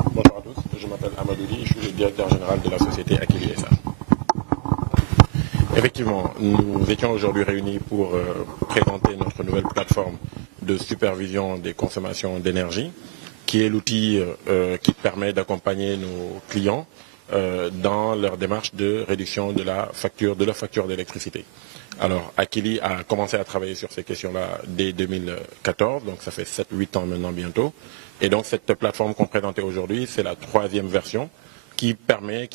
Bonjour à tous, je m'appelle Amadouli, je suis le directeur général de la société Akili SA. Effectivement, nous étions aujourd'hui réunis pour présenter notre nouvelle plateforme de supervision des consommations d'énergie, qui est l'outil qui permet d'accompagner nos clients dans leur démarche de réduction de leur facture d'électricité. Alors, Akili a commencé à travailler sur ces questions-là dès 2014, donc ça fait 7-8 ans maintenant bientôt. Et donc, cette plateforme qu'on présentait aujourd'hui, c'est la 3e version qui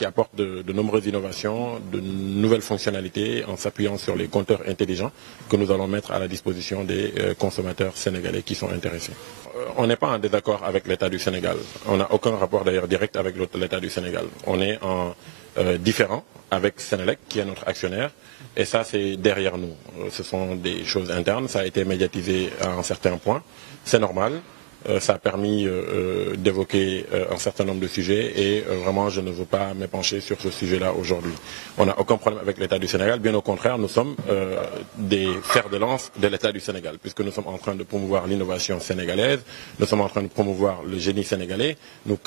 apporte de nombreuses innovations, de nouvelles fonctionnalités en s'appuyant sur les compteurs intelligents que nous allons mettre à la disposition des consommateurs sénégalais qui sont intéressés. On n'est pas en désaccord avec l'État du Sénégal. On n'a aucun rapport d'ailleurs direct avec l'État du Sénégal. On est en différent avec Sénélec, qui est notre actionnaire, et ça c'est derrière nous. Ce sont des choses internes, ça a été médiatisé à un certain point, c'est normal. Ça a permis d'évoquer un certain nombre de sujets et vraiment je ne veux pas m'épancher sur ce sujet-là aujourd'hui. On n'a aucun problème avec l'État du Sénégal, bien au contraire, nous sommes des fers de lance de l'État du Sénégal, puisque nous sommes en train de promouvoir l'innovation sénégalaise, nous sommes en train de promouvoir le génie sénégalais, nous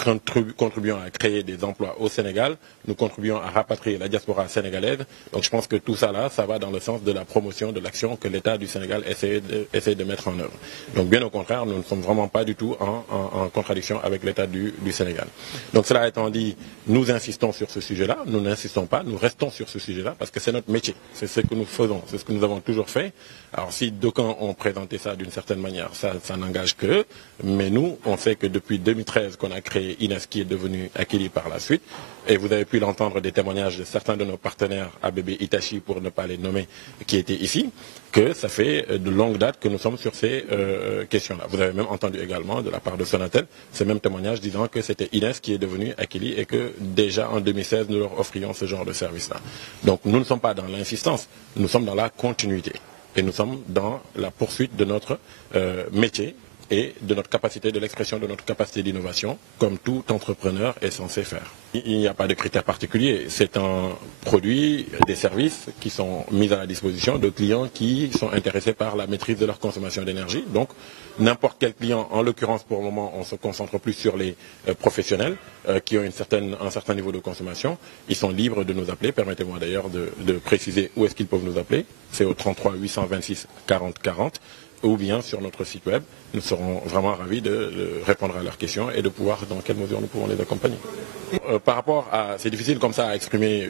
contribuons à créer des emplois au Sénégal, nous contribuons à rapatrier la diaspora sénégalaise, donc je pense que tout ça là, ça va dans le sens de la promotion de l'action que l'État du Sénégal essaie de mettre en œuvre. Donc bien au contraire, nous ne sommes vraiment pas du tout en contradiction avec l'État du Sénégal. Donc cela étant dit, nous insistons sur ce sujet-là, nous n'insistons pas, nous restons sur ce sujet-là parce que c'est notre métier, c'est ce que nous faisons, c'est ce que nous avons toujours fait. Alors si d'aucuns ont présenté ça d'une certaine manière, ça n'engage qu'eux, mais nous, on sait que depuis 2013 qu'on a créé INES qui est devenu Akili par la suite, et vous avez pu l'entendre des témoignages de certains de nos partenaires, ABB Hitachi pour ne pas les nommer, qui étaient ici, que ça fait de longue date que nous sommes sur ces questions-là. Vous avez même entendu également de la part de Sonatel ce même témoignage disant que c'était INES qui est devenu Akili et que déjà en 2016 nous leur offrions ce genre de service-là. Donc nous ne sommes pas dans l'insistance, nous sommes dans la continuité et nous sommes dans la poursuite de notre métier et de notre capacité, de l'expression de notre capacité d'innovation, comme tout entrepreneur est censé faire. Il n'y a pas de critères particuliers. C'est un produit, des services qui sont mis à la disposition de clients qui sont intéressés par la maîtrise de leur consommation d'énergie. Donc, n'importe quel client, en l'occurrence pour le moment, on se concentre plus sur les professionnels qui ont un certain niveau de consommation. Ils sont libres de nous appeler. Permettez-moi d'ailleurs de préciser où est-ce qu'ils peuvent nous appeler. C'est au 33 826 40 40. Ou bien sur notre site web. Nous serons vraiment ravis de répondre à leurs questions et de pouvoir dans quelle mesure nous pouvons les accompagner. Par rapport à... C'est difficile comme ça à exprimer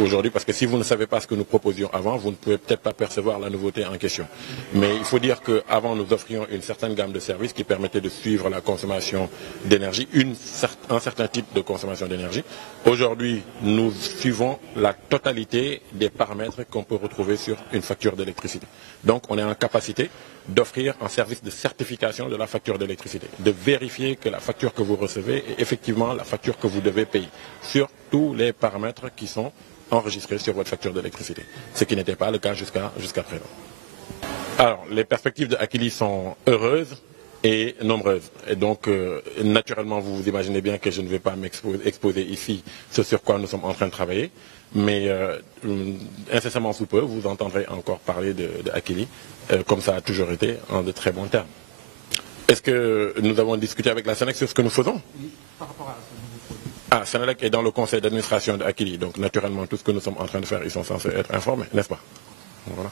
aujourd'hui parce que si vous ne savez pas ce que nous proposions avant, vous ne pouvez peut-être pas percevoir la nouveauté en question. Mais il faut dire qu'avant nous offrions une certaine gamme de services qui permettait de suivre la consommation d'énergie, un certain type de consommation d'énergie. Aujourd'hui, nous suivons la totalité des paramètres qu'on peut retrouver sur une facture d'électricité. Donc on est en capacité d'offrir un service de certification de la facture d'électricité, de vérifier que la facture que vous recevez est effectivement la facture que vous devez payer sur tous les paramètres qui sont enregistrés sur votre facture d'électricité, ce qui n'était pas le cas jusqu'à présent. Alors, les perspectives de Akili sont heureuses et nombreuses. Et donc, naturellement, vous vous imaginez bien que je ne vais pas m'exposer ici ce sur quoi nous sommes en train de travailler. Mais incessamment sous peu, vous entendrez encore parler de Akili, comme ça a toujours été, en de très bons termes. Est-ce que nous avons discuté avec la Sénélec sur ce que nous faisons? Oui, par rapport à ce nouveau produit. Ah, Sénélec est dans le conseil d'administration de Akili, donc naturellement tout ce que nous sommes en train de faire, ils sont censés être informés, n'est-ce pas? Voilà.